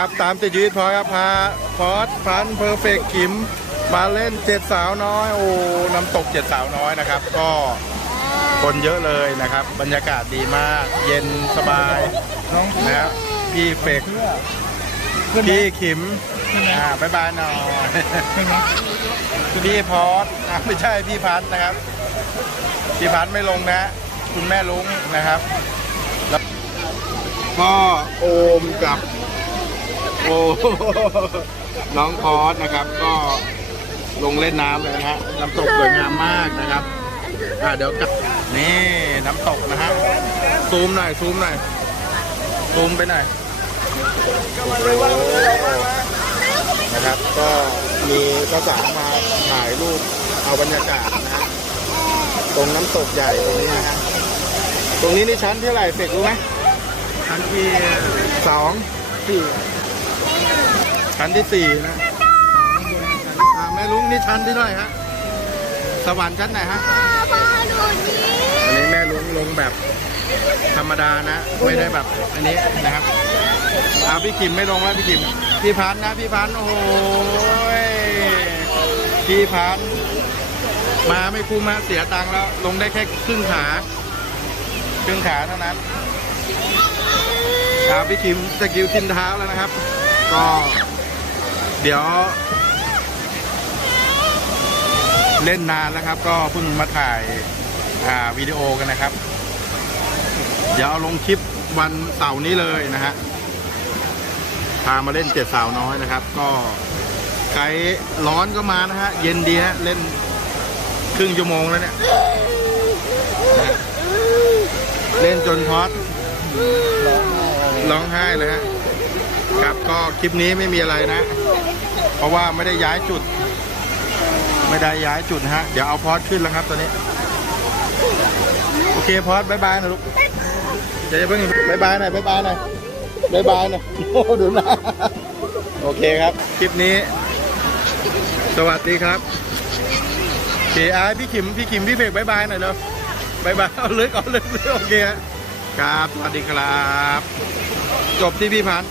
ครับตามติดชีวิตพอครับพาพอสพันเพอร์เฟกขิม มาเล่นเจ็ดสาวน้อย โอ้น้ำตกเจ็ดสาวน้อยนะครับ ก็คนเยอะเลยนะครับ บรรยากาศดีมาก เย็นสบายนะครับพี่เฟกพี่ขิมอ่าบายบายหน่อยพี่พอสอะไม่ใช่พี่พัดนะครับ พี่พัดไม่ลงนะ คุณแม่ลุงนะครับก็โอมกับ โอ้น้องคอสนะครับ ก็ลงเล่นน้ำเลยนะฮะน้ำตกสวยงามมากนะครับ อ่าเดี๋ยวกลับนี่น้ำตกนะฮะซูมหน่อยซูมหน่อยซูมไปหน่อยโอ้โหนะครับ ก็มีภาษาวมาถ่ายรูปเอาบรรยากาศนะฮะตรงน้ำตกใหญ่ตรงนี้นะฮะตรงนี้นี่ชั้นเท่าไหร่เฟกรู้ไหมชั้นที่สองสี่ ชั้นที่สี่นะอ่าแม่ลุงนี่ชั้นที่เท่าไหร่ฮะสวรรค์ชั้นไหนฮะพ่อดูนี่อันนี้แม่ลุงลงแบบธรรมดานะ ไม่ได้แบบอันนี้นะครับอาพี่ขิมไม่ลงแล้วพี่ขิมพี่พันธุ์นะพี่พันธุ์โอ้โหยพี่พันธุ์มาไม่คุ้มมาเสียตังค์แล้ว ลงได้แค่ครึ่งขาครึ่งขาเท่านั้นครับพี่คิมสกิลทินเท้าแล้วนะครับ ก็ เดี๋ยว เล่นนานแล้วครับ ก็เพิ่งมาถ่ายาวิดีโอกันนะครับ เดี๋ยวเอาลงคลิปวันเสาร์นี้เลยนะฮะพามาเล่นเจ็ดสาวน้อยนะครับ ก็ใครร้อนก็มานะฮะ เย็นดีฮะเล่นครึ่งชั่วโมงแล้วเนี่ยเล่นจนพอดร้องไห้เลยฮะครับก็คลิปนี้ไม่มีอะไรนะ เพราะว่าไม่ได้ย้ายจุด ไม่ได้ย้ายจุดฮะ เดี๋ยวเอาพอดขึ้นแล้วครับตอนนี้ โอเคพอดบายบายนะลูกเดี๋ยวจะเพิ่งบายบายหน่อยบายบายหน่อยบายบายหน่อยโอ้ดูหน้าโอเคครับ คลิปนี้ สวัสดีครับเคอาพี่ขิมพี่ขิมพี่เฟกบายบายหน่อยเร็วบายบายเอาลึกเอาลึกโอเคครับสวัสดีครับ จบที่พี่พันธ์